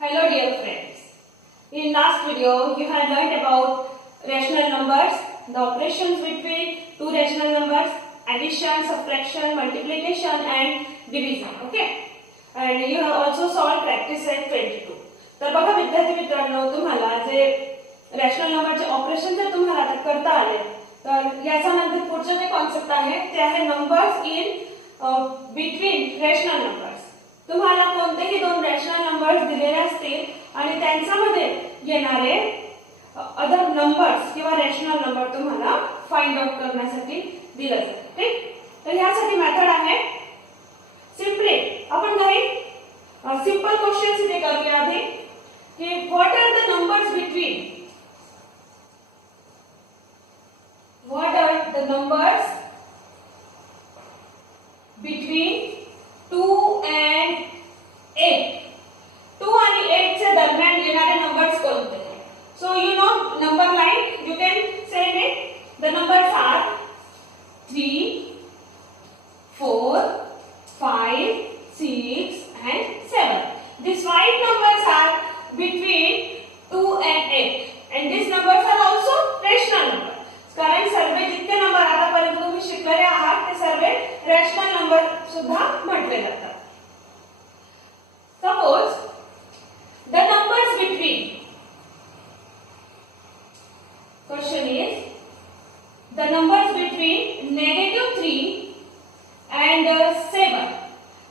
Hello dear friends. In last video you had learnt about rational numbers, the operations between two rational numbers, addition, subtraction, multiplication and division. Okay? And you have also solved practice set 22. तर बघा विद्यार्थी मित्रांनो, तुम्हाला जे rational नंबरचे operation जर तुम्हाला आता करता आले तर याचा नंतर पुढचे जे कॉन्सेप्ट आहे ते आहे numbers in between rational numbers. तुम्हाला कोणतेही दोन रॅशनल नंबर्स दिलेले असतील आणि त्यांच्यामध्ये येणारे अदर नंबर्स किंवा रॅशनल नंबर तुम्हाला फाइंड आउट करण्यासाठी दिलं जातं. ठीक? तर यासाठी मेथड आहे सिंपली आपण काही सिंपल क्वेश्चन्स इथे करूया आधी की what are the numbers between two and 8. 2 आणि 8 च्या दरम्यान येणारे नंबर्स कोणते? So you know number line, you can say it. The numbers are 3, 4, 5, 6 and 7. These 5 numbers are between 2 and 8 and these numbers are also rational numbers. कारण सर्व जितके number आतापर्यंत तुम्ही शिकलेले आहात ते सर्व रॅशनल नंबर सुद्धा म्हटले जातात. Suppose the numbers between, question is the numbers between -3 and 7.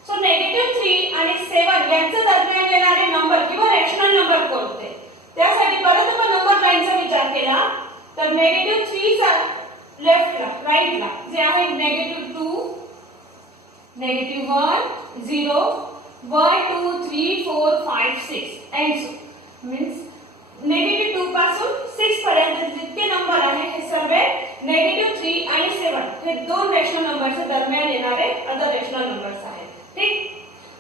So -3 आणि 7 यांच्या दरम्यान येणारे नंबर किंवा रॅशनल नंबर कोणते? त्यासाठी परत आपण नंबर लाईनचा विचार केला तर -3 चा लेफ्टला राईटला जे आहे -2, -1, 0, 1, 2, 3, 4, 5, 6 and so means -2 पासून 6 पर्यंत जितके नंबर आहे हे सर्व -3 आणि 7 हे दोन रॅशनल नंबरच्या दरम्यान येणारे अदर रॅशनल नंबर्स आहेत. ठीक?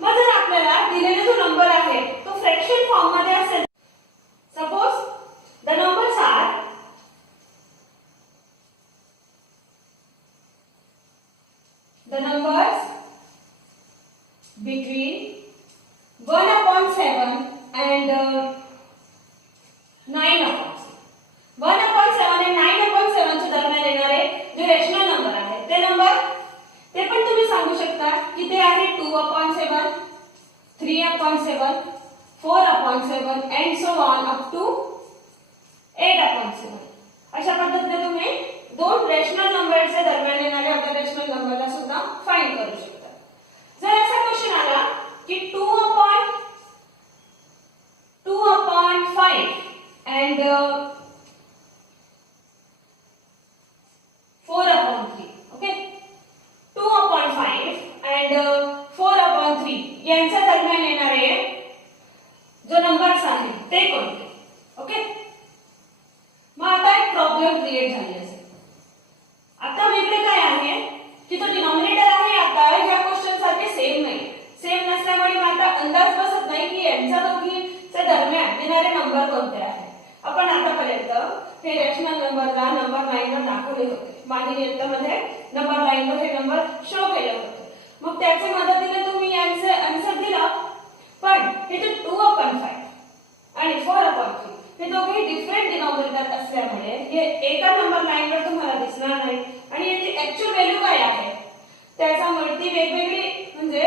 मग जर आपल्याला दिलेला जो नंबर आहे तो फ्रॅक्शन फॉर्म मध्ये असेल, suppose the numbers are between 1/7 and 9/7. 1/7 आणि 9/7 च्या दरम्यान येणारे जे रॅशनल नंबर आहेत ते नंबर ते पण तुम्ही सांगू शकता की ते आहे 2/7, 3/7, 4/7 and so on up to 8/7. अशा पद्धतीने तुम्ही दोन रॅशनल नंबरच्या दरम्यान येणाऱ्या अदर रॅशनल नंबरला सुद्धा फाइंड करू शकता. जर असा क्वेश्चन आला की 2/5 and 4/3. ओके, 2/5 and 4/3 यांच्या दरम्यान येणारे जो नंबर्स आहेत ते कोणते? ओके, मग आता एक प्रॉब्लेम क्रिएट झाली असेल. आता वेगळे काय आहे की तो डिनॉमिनेटर आहे आता या क्वेश्चन सारखे सेम नाही. सेम नसल्यामुळे आता अंदाज बसत नाही की यांच्या दोघीच्या दरम्यान येणारे नंबर कोणते आहेत. आपण आतापर्यंत हे रॅशनल नंबरला नंबर लाईनवर दाखवले होते. मागील इयत्तामध्ये नंबर लाईनवर हे नंबर शो केले होते. मग त्याच्या मदतीने तुम्ही यांचे आन्सर दिला. पण हे जे 2/5 आणि 4/3 हे दोघे डिफरंट डिनॉमिनेटर असल्यामुळे हे एका नंबर लाईनवर तुम्हाला दिसणार नाही आणि याची ऍक्च्युअल व्हॅल्यू काय आहे त्याच्यामुळे ती वेगवेगळी म्हणजे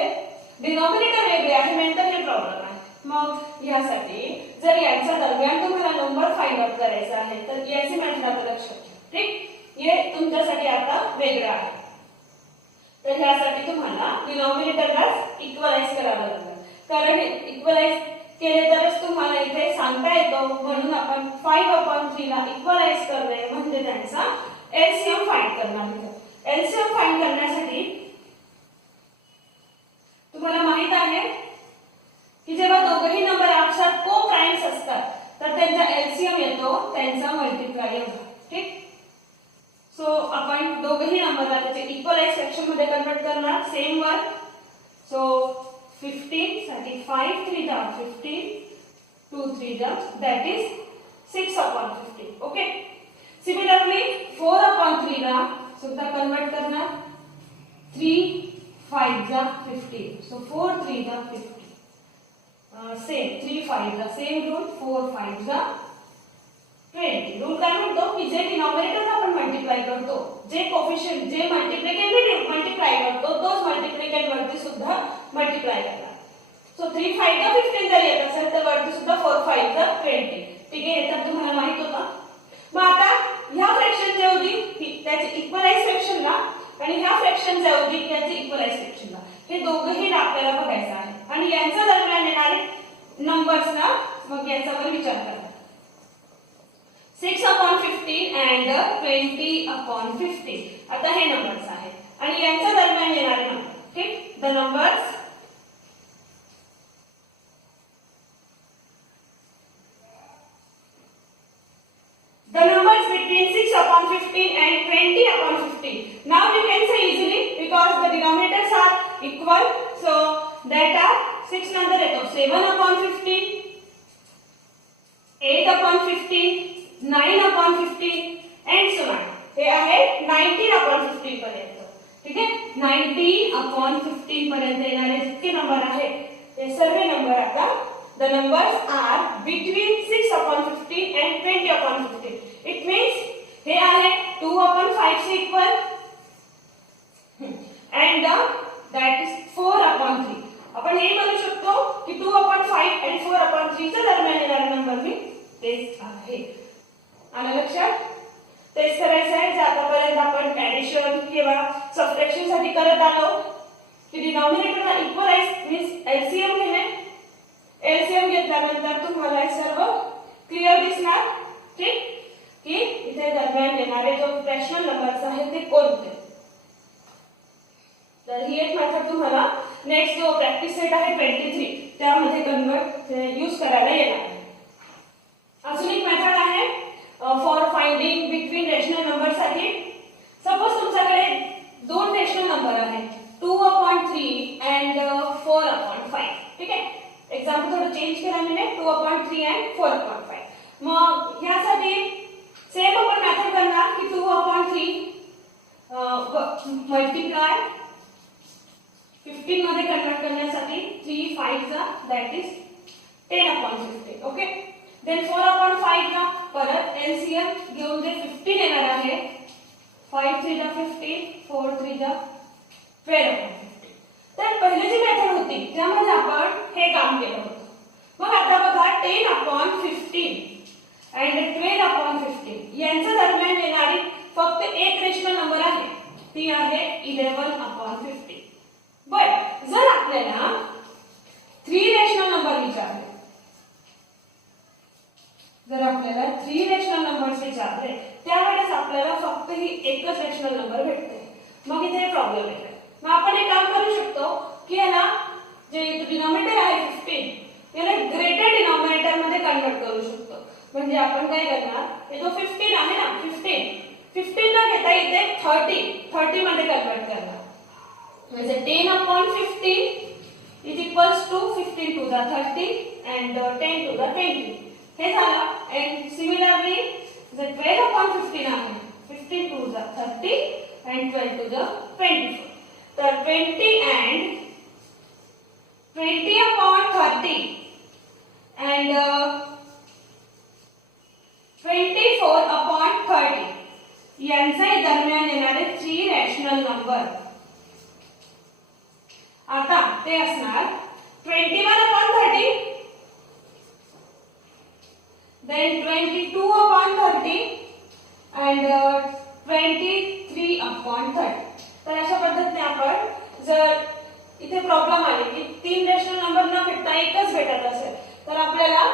डिनॉमिनेटर वेगळे आहे नंतर हे प्रॉब्लेम आहे. मग यासाठी जर यांच्या दरम्यान तुम्हाला नंबर फाइंड आउट करायचा आहे तर याची मेथड आता लक्षात घ्या. ठीक? हे तुमच्यासाठी आता वेगळं आहे. तर यासाठी तुम्हाला डिनॉमिनेटरलाच इक्वलाइज करावं लागेल. कारण इक्वलाइज केले तरच तुम्हाला इथे सांगता येतो. म्हणून आपण 5/3 ला इक्वलाइज करणे म्हणजे त्यांचा एलसीएम फाइंड करणार. एलसीएम फाइंड करण्यासाठी तुम्हाला माहित आहे की जेव्हा दोघेही नंबर आपसात को प्राइम्स असतात तर त्यांचा एलसीएम येतो त्यांचा मल्टिप्लायर. ठीक? सो आपण दोघेही नंबरला त्याचे इक्वलाइज सेक्शन मध्ये कन्वर्ट करणार सेम वर. सो 15 साठी 5 3 जा 15, 2 3 जा that is 6/15. ओके, सिमिलरली 4/3 ला सुद्धा कन्वर्ट करणार 3 5 जा 15. So 4 3 जा 50. सेम 3 5 चा सेम रूल 4 5 चा 20. रूल काय म्हणतो की जे डिनॉमिनेटर आपण मल्टिप्लाय करतो, जे कोफिशियंट जे मल्टिप्लिकेंट मल्टिप्लाय करतो तोच मल्टिप्लिकेंट वरती सुद्धा मल्टिप्लाय करणार. सो 3 5 चा 15 जर येत असेल तर वरती सुद्धा 4 5 चा 20. ठीक आहे, हे तर तुम्हाला माहित होतं. मग आता ह्या फ्रॅक्शनच्या ऐवजी त्याची इक्वलाइज फ्रॅक्शनला आणि ह्या फ्रॅक्शनच्या ऐवजी त्याची इक्वलाइज फ्रॅक्शनला हे दोघंही आपल्याला बघायचं आहे आणि यांच्या दरम्यान येणारे नंबर्सना मग याच्यावर विचार करा. 6/15 and 20/50. आता हे नंबर्स आहेत आणि यांच्या दरम्यान येणारे नंबर. ठीक, the numbers between 6/15 and 20/50. Now you can say easily because the denominators are equal, so that are 6 नंतर येतो 7/15, 8/15, 9/15 and so on. हे आहे 19/15 पर्यंत. ठीक आहे, 19/15 पर्यंत येणारे जितके नंबर आहेत ते सर्व नंबर आता the numbers are between 6/15 and 20/50. It means हे आहे 2/5 चे इक्वल and that is 4/3. आपण हे म्हणू शकतो की 2/5 and 4/3 च्या दरम्यान येणारा नंबर मी तेच आहे. आलं लक्षात? तेच करायचं आहे जे आतापर्यंत आपण ऍडिशन किंवा सबट्रॅक्शन साठी करत आलो की डिनॉमिनेटरला इक्वलाइज मीन्स एलसीएम घेणे. एलसीएम घेतल्यानंतर तुम्हाला सर्व क्लिअर दिसणार. ठीक, की इथे दरम्यान येणारे जो फ्रॅक्शनल नंबर्स आहेत ते कोणते. तर ही एक मेथड तुम्हाला नेक्स्ट जो प्रॅक्टिस सेट आहे 23 त्यामध्ये कन्वर्ट यूज करायला येणार. अजून एक मेथड आहे for finding between rational number साठी. सपोज तुमच्याकडे दोन रेशनल नंबर आहेत 2/3 and 4/5. ठीक आहे, एक्झाम्पल थोडं चेंज केलं मी 2/3 and 4/5. मग यासाठी सेम आपण मेथड करणार की 2/3 मल्टिप्लाय 15 मध्ये कन्वर्ट करण्यासाठी 3 5 चा दॅट इज 10/15. ओके, देन 4/5 चा परत एलसीएम घेऊन जे 15 येणार आहे 5 3 जा 15 4 3 जा 12/50. तर पहिली जी मेथड होती त्यामध्ये आपण हे काम केलं होतं. मग आता बघा 10/15 and 12/15 यांच्या दरम्यान येणारी फक्त एक रेशनल नंबर आहे, ती आहे 11/50. बट जर आपल्याला 3 रेशनल नंबर विचारले, जर आपल्याला 3 रेशनल नंबर्स विचारले त्यावेळेस आपल्याला फक्त ही एकच रेशनल नंबर भेटते. मग इथे प्रॉब्लेम येतो. मग आपण एक काम करू शकतो की याला जे डिनॉमिनेटर आहे 15 याला ग्रेटर डिनॉमिनेटर मध्ये कन्वर्ट करू शकतो. म्हणजे आपण काय करणार, हे जो 15 आहे ना 15 न घेता इथे 30 मध्ये कन्वर्ट करणार. म्हणजे 10/15 is equals to 15 to the 30 and 10 to the 20. हे झालं. and similarly the 12/15 आहे 15 to the 30 and 12 to the 24. तर 20 and 20/30 and 24/30 यांच्या दरम्यान येणारे 3 रॅशनल नंबर. आता ते असणार 21/30 then 22/30 and 23/30. तर अशा पद्धतीने आपण जर इथे प्रॉब्लेम आले की 3 रेशनल नंबर न भेटता एकच भेटत असेल तर आपल्याला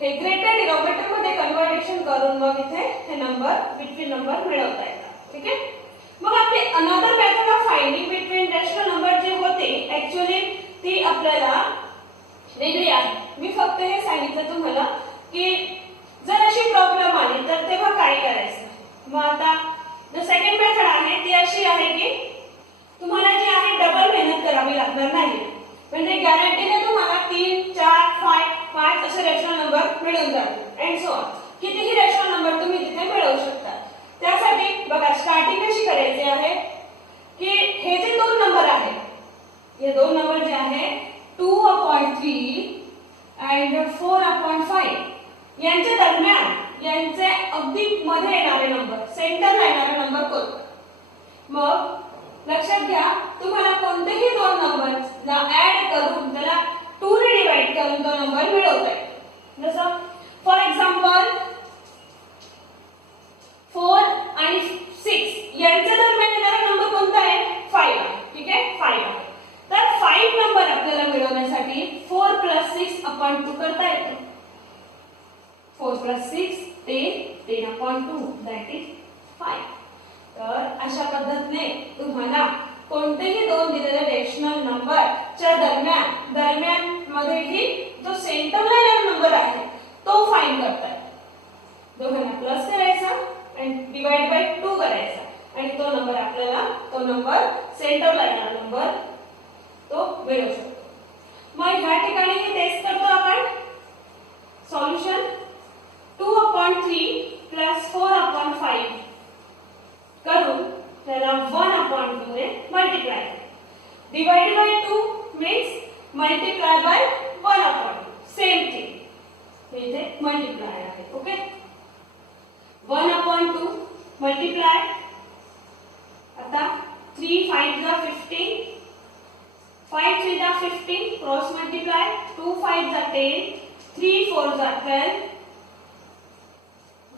हे ग्रेटर डिनॉमिनेटर मध्ये कन्व्हर्टेशन करून मग इथे हे नंबर बिटवीन नंबर मिळवता येतात. ठीक आहे, मग आपली another method of finding between rational number जे होते ऍक्च्युअली ती आपल्याला वेगळी आहे. मी फक्त हे सांगितलं तुम्हाला की जर अशी प्रॉब्लेम आली तर तेव्हा काय करायचं. मग आता जो सेकंड मेथड आहे ती अशी आहे की तुम्हाला जी आहे डबल मेहनत करावी लागणार नाही. म्हणजे गॅरंटीने तुम्हाला 3 4 5 असे रेशनल नंबर मिळून जातील अँड सो ऑन. कितीही रेशनल नंबर तुम्ही तिथे मिळवू शकता. त्यासाठी बघा स्टार्टिंग कशी करायची आहे की हे जे दोन नंबर आहेत हे दोन नंबर जे आहे 2/3 यांच्या दरम्यान यांचे अगदी मध्ये येणारे नंबर, सेंटरला येणारे नंबर कोणते? मग लक्षात घ्या, तुम्हाला कोणतेही दोन नंबरला ऍड करून त्याला 2 ने डिवाइड करून तो नंबर मिळवता येतो. जसं फॉर एक्झाम्पल 4 आणि 6 यांच्या दरम्यान येणारा नंबर कोणता आहे? 5 आहे. ठीक आहे, 5 आहे. तर 5 नंबर आपल्याला मिळवण्यासाठी 4 + 6/2 करता येतो. 4 + 6 10/2 दॅट इज 5. तर अशा पद्धतीने तुम्हाला कोणतेही दोन दिलेले रेशनल नंबरच्या दरम्यान मध्येही जो सेंटरला येणारा नंबर आहे तो फाइंड करता येतो. दोघांना प्लस करायचा आणि डिवाइड बाय 2 करायचा आणि तो नंबर सेंटरला येणारा नंबर तो मिळू शकतो. मग ह्या ठिकाणी हे टेस्ट करतो आपण. सॉल्युशन 2/3 + 4/5 करून त्याला 1/2 ने multiply. Divide by 2 means multiply by 1/2. Same thing इथे मल्टिप्लाय आहे. Okay, 1/2 multiply. आता 3 5 जा 15, 5 3 जा 15 क्रॉस मल्टिप्लाय, 2 5 जा 10, 3 4 जा 12,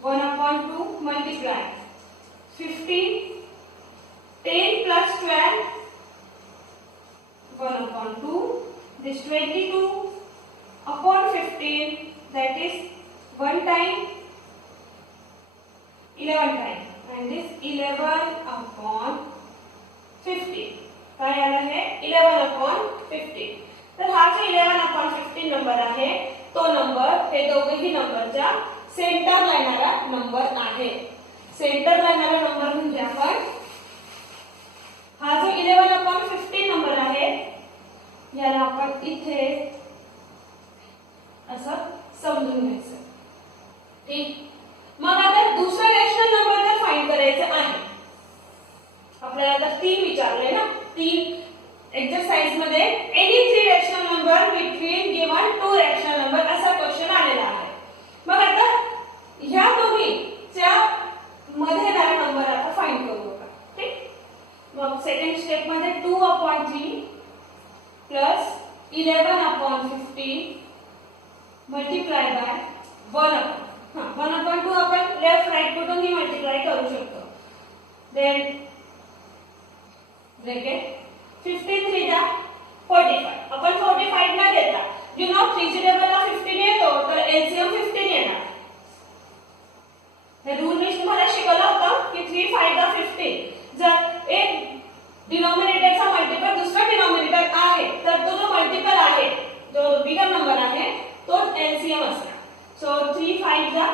1/2 multiply 15, 10 + 12 1/2, this 22/15 that is 1 time 11 time and this 11/15 काय आला आहे? 11/15. तर हा जो 11/15 नंबर आहे तो नंबर हे दोघेही नंबरच्या सेंटरला येणारा नंबर आहे. सेंटरला येणारा नंबर म्हणजे आपण हा जो 11/15 नंबर आहे याला आपण इथे असं समजून घ्यायचं. ठीक, मग आता दुसरा रॅशनल नंबर जर फाइंड करायचा आहे आपल्याला, तर 3 विचारले ना. 3 एक्सरसाइज मध्ये any 3 rational number between given 2 rational number असा क्वेश्चन आलेला आहे. मग आता ह्या दोघीच्या मध्ये येणारा नंबर आता फाइंड करू नका. ठीक, मग सेकंड स्टेप मध्ये 2/3 + 11/15 मल्टिप्लाय बाय 1/2 आपण लेफ्ट राइट कुठूनही मल्टिप्लाय करू शकतो. देन ब्रॅकेट 15 3 जा 45. आपण 45 न घेता यू नो 3 च्या टेबलला 15 येतो तर एलसीएम 15 येणार. हे रूल मी तुम्हाला शिकवला होता की 3 5 जा 15. जर एक डिनॉमिनेटरचा मल्टिपल दुसरा डिनॉमिनेटर आहे तर तो जो मल्टिपल आहे जो बिगर नंबर आहे तो एलसीएम असणार. सो 3 5 जा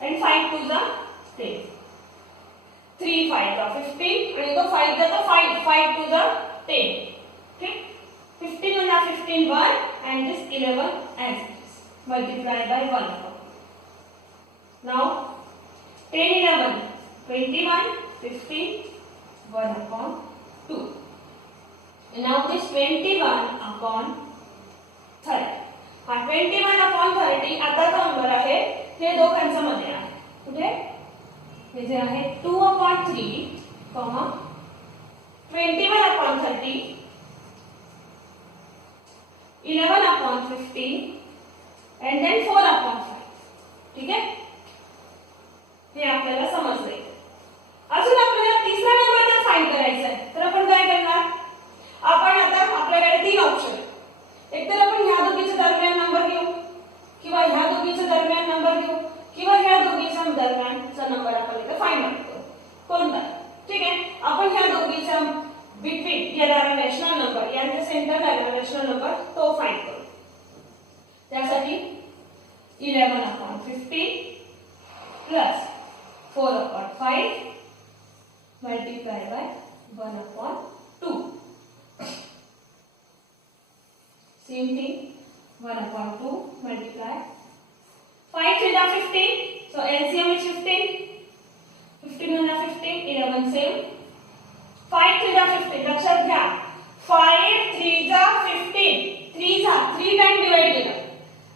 and 5 2 जा 10. 3 5 जा 15 आणि तो 5 जा तो 5 2 जा 10. ठीक, 15 and 15 1 and this 11 as this multiply by 1. Now 10 11 21 15 1/2. And now this 21/30. हा 21/30 आता तो नंबर आहे हे दोघांच्या मध्ये आहे. कुठे? हे जे आहे 2/3, 21/30, 11/15 and then 4/5. ठीक आहे, हे आपल्याला समजलंय. अजून आपल्याला तिसरा नंबर जर फाइंड करायचा आहे तर आपण काय करणार? आपण आता आपल्याकडे 3 ऑप्शन आहेत. एकतर आपण ह्या दोघीच्या दरम्यान नंबर घेऊ किंवा ह्या दोघीच्या दरम्यान नंबर घेऊ किंवा ह्या दोघीच्या दरम्यानचा नंबर आपण इथे फाइंड आउट करू. कोणता? ठीक आहे, आपण ह्या दोघीच्या बिटवीन येणारा रॅशनल नंबर यांच्या सेंटरला येणारा रॅशनल नंबर तो फाइंड करू. त्यासाठी 11/15 plus 4/5 multiply by 1/2. Same thing, 1/2 multiply 5 3 जा 15, so LCM is 15. 15 1 15, 11 same. 5 3 जा 15. लक्षात घ्या 5 3 जा 15. 3 जा 3 टाइम डिवाइड केलं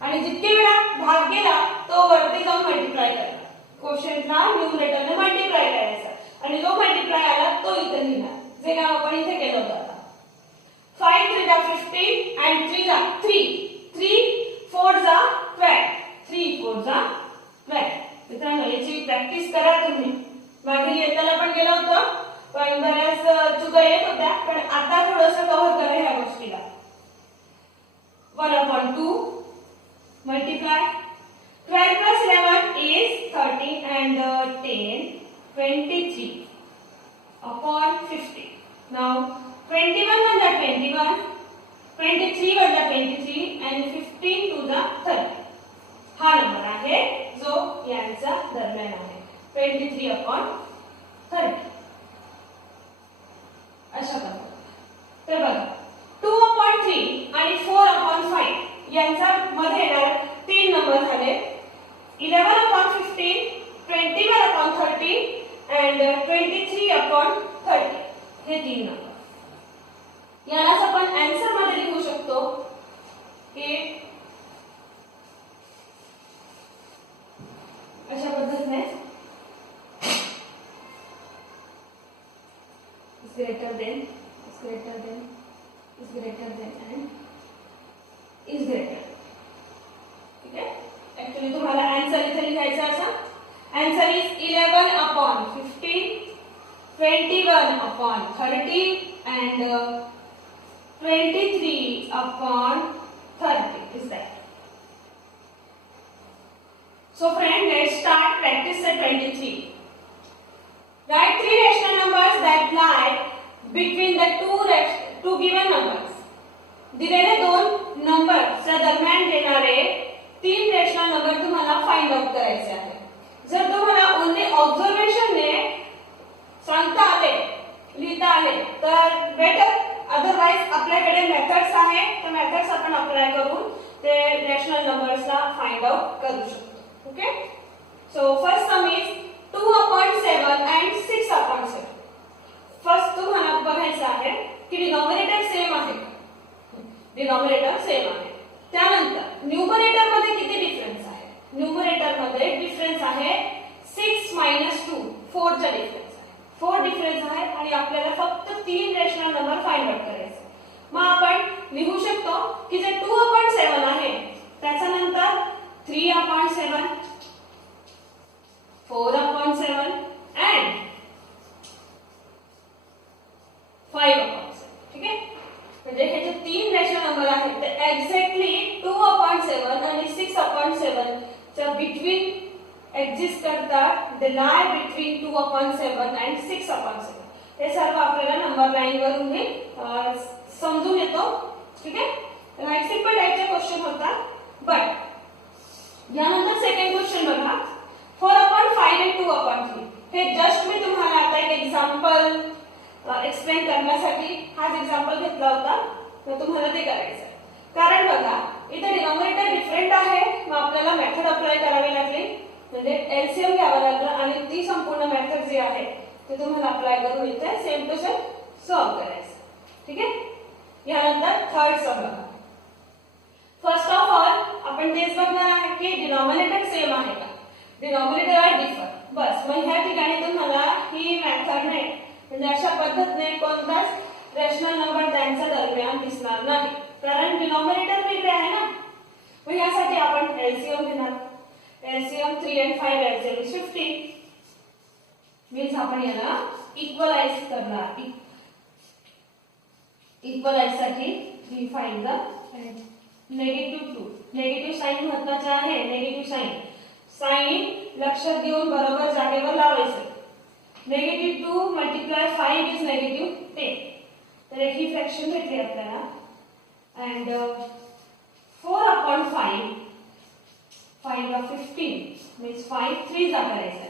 आणि जितके वेळा भाग गेला तो वरती जाऊन मल्टिप्लाय करायचा. क्वोशियंटला न्यूमरेटरने मल्टिप्लाय करायचा आणि जो मल्टिप्लाय आला तो इथे लिहिला, जे काम आपण इथे केलं होतं. आता 5 3 जा 15 and 3 जा 3 4 जा 12 3 4 जा 12. मित्रांनो याची प्रॅक्टिस करा तुम्ही. मागील येताना पण गेलं होतं पण बऱ्याच चुका येत होत्या, पण आता थोडंसं कव्हर करा ह्या गोष्टीला. 1/2 multiply 12 plus 11 is 30 and 10 23 upon 50. Now 21 1 जा 21, 23 1 जा 23 and 15 2 जा 30. हा नंबर आहे जो यांचा दरम्यान आहे 23 upon 30. अशा प्रकारे. तर बघा 2/3 आणि 4/5 यांचा मध्ये येणार तीन नंबर झाले 11/15, 21/30 and 23/30. हे तीन नंबर. यालाच आपण आन्सर मध्ये लिहू शकतो की अशा पद्धतीने is greater than and is greater. ठीक आहे. ऍक्च्युअली तुम्हाला आन्सर इथे लिहायचा असा. Answer is 11/15, 21/30 and 23/30 is that. So friend, let's start practice set 23. Write three rational numbers that lie between the two given numbers. दिलेले दोन नंबरच्या दरम्यान येणारे तीन रेशनल नंबर तुम्हाला फाइंड आउट करायचे आहे. जर तुम्हाला ओन्ली ऑब्झर्वेशनने सांगता आले, लिहिता आले तर बेटर. अदरवाइज आपल्याकडे मेथड्स आहे, तर मेथड्स आपण अप्लाय करून ते रेशनल नंबर्सला फाइंड आउट करू शकतो. Okay. So first some is 2/7 and 6/7. First तुम्हाला बघायचं आहे की डिनॉमिनेटर सेम आहे का. डिनॉमिनेटर सेम आहे. त्यानंतर न्यूमरेटर मध्ये किती डिफरन्स आहे. न्यूमरेटर मध्ये डिफरन्स आहे 6 - 2 4 चा डिफरन्स आहे. 4 डिफरन्स आहे आणि आपल्याला फक्त तीन रेशनल नंबर फाइंड आउट करायचे. मग आपण लिहू शकतो की जे 2/7 आहे त्याच्या नंतर 3/7, 4/7 and 5/7. ठीक आहे. म्हणजे हे जे तीन रेशनल नंबर आहेत ते एक्झॅक्टली 2/7 आणि 6/7 च्या बिटवीन एक्झिस्ट करतात. दे लाय बिटवीन 2/7 and 6/7. हे सर्व आपल्याला नंबर लाईन वरून मी समजून येतो. ठीक आहे. तर हा एक सिंपल टाइपचा क्वेश्चन होता. बट यानंतर सेकंड क्वेश्चन बघा 4/5 and 2/3. हे जस्ट मी तुम्हाला आता एक एक्झाम्पल एक्सप्लेन करण्यासाठी हाच एक्झाम्पल घेतला होता, तर तुम्हाला ते करायचं. कारण बघा इथे डिनॉमिनेटर डिफरंट आहे, मग आपल्याला मेथड अप्लाय करावी लागली, म्हणजे एलसीएम घ्यावं लागलं आणि ती संपूर्ण मेथड जी आहे ते तुम्हाला अप्लाय करून इथे सेम टू सेम सॉल्व करायचं. ठीक आहे. यानंतर थर्ड सम बघा. फर्स्ट ऑफ ऑल आपण तेच बघणार आहे की डिनॉमिनेटर सेम आहे का. Denominator R differ. बस मग ह्या ठिकाणी तुम्हाला ही मेथड नाही, म्हणजे अशा पद्धतीने कोणताच रेशनल नंबर त्यांच्या दरम्यान दिसणार नाही, कारण डिनॉमिनेटर वेगळे आहे ना. मग यासाठी आपण एलसीएम घेणार. LCM 3 and 5 LCM is 50. Means आपण याला इक्वलाइज करणार. इक्वलाइज साठी we find the -2. Negative sign महत्वाचे आहे. नेगेटिव्ह साइन लक्षात घेऊन बरोबर जागेवर लावायचं. -2 multiply 5 is -10. तर एक ही फ्रॅक्शन भेटली आपल्याला. and 4/5 5/15 means 5 3 जा करायचं.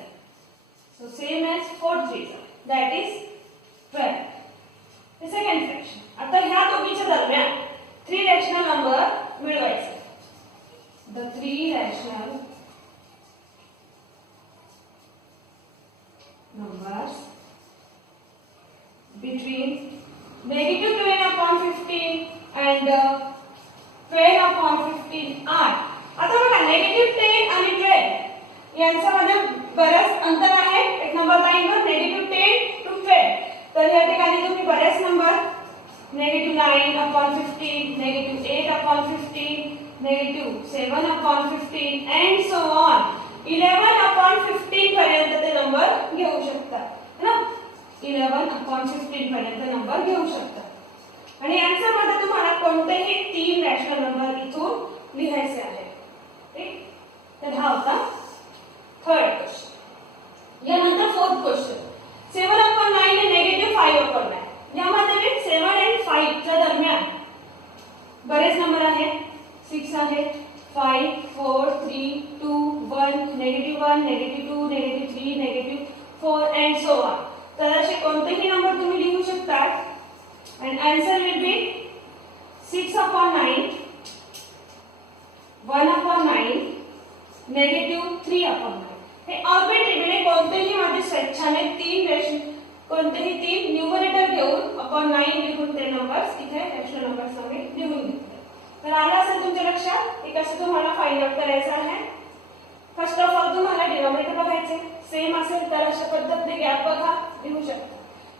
so same as 4 3 that is 12. The second fraction. आता ह्या दोघीच्या दरम्यान 3 रॅशनल नंबर मिळवायचे. the 3 rational numbers between -12/15 and 12/15 are यांच्यामध्ये बरेच अंतर आहे. एक नंबर लाईनवर -10 to 12. तर या ठिकाणी तुम्ही बरेच नंबर -9/15, -8/15, -7/15 अँड सो ऑन 11/15 पर्यंत ते नंबर घेऊ शकता ना. 11/15 पर्यंत नंबर घेऊ शकता. आणि आन्सर मध्ये तुम्हाला कोणतेही 3 रॅशनल नंबर इथून लिहायचे आहेत. ठीक. तर हा होता थर्ड क्वेश्चन. यानंतर फोर्थ क्वेश्चन 7/9 आणि -5/9. यामध्ये 7 आणि 5 च्या दरम्यान बरेच नंबर आहेत. 6 आहे, 5, 4, 3, 2, 1, -1, -2, -3, -4 अँड सो ऑन. तर असे कोणतेही नंबर तुम्ही लिहू शकता. and answer will be 6/9, 1/9, -3/9. हे आर्बिट्ररी म्हणजे कोणतेही मध्ये स्वेच्छाने 3 रेशन कोणतेही 3 न्यूमरेटर घेऊन अपॉन 9 लिहून ते नंबर्स इथे रॅशनल नंबर्स मध्ये लिहून घेतले. तर आलं असेल तुमच्या लक्षात की कसं तुम्हाला फाइंड आउट करायचं आहे. फर्स्ट ऑफ ऑल तुम्हाला डिनॉमिनेटर बघायचे. सेम असेल तर अशा पद्धतीने गॅप बघा लिहू शकता.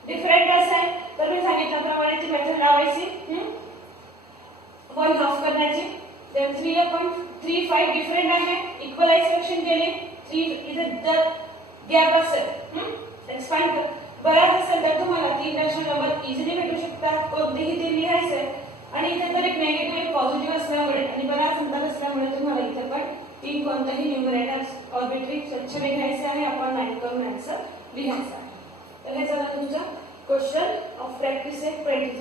डिफरंट असेल तर मी सांगितल्याप्रमाणे ती मेथड लावायची. 1 हाफ करण्याची. देन 3/3, 5 डिफरंट आहे. इक्वलायझेशन केले. 3 इथे जर गॅप असेल एक्सपांड कर बराच असेल तर तुम्हाला 3 रॅशनल नंबर इझिली भेटू शकतात. कोणतेही 3 लिहायचे आणि इथे तर एक निगेटिव्ह एक पॉझिटिव्ह असल्यामुळे आणि बराच अंतर असल्यामुळे तुम्हाला इथे पण 3 कोणतेही न्यूमरेटर आर्बिट्ररी स्वच्छ घ्यायचे आहे. आपण 9 करून आन्सर लिहायचा आहे. तर हे झालं तुमचं क्वेश्चन ऑफ प्रॅक्टिस 23.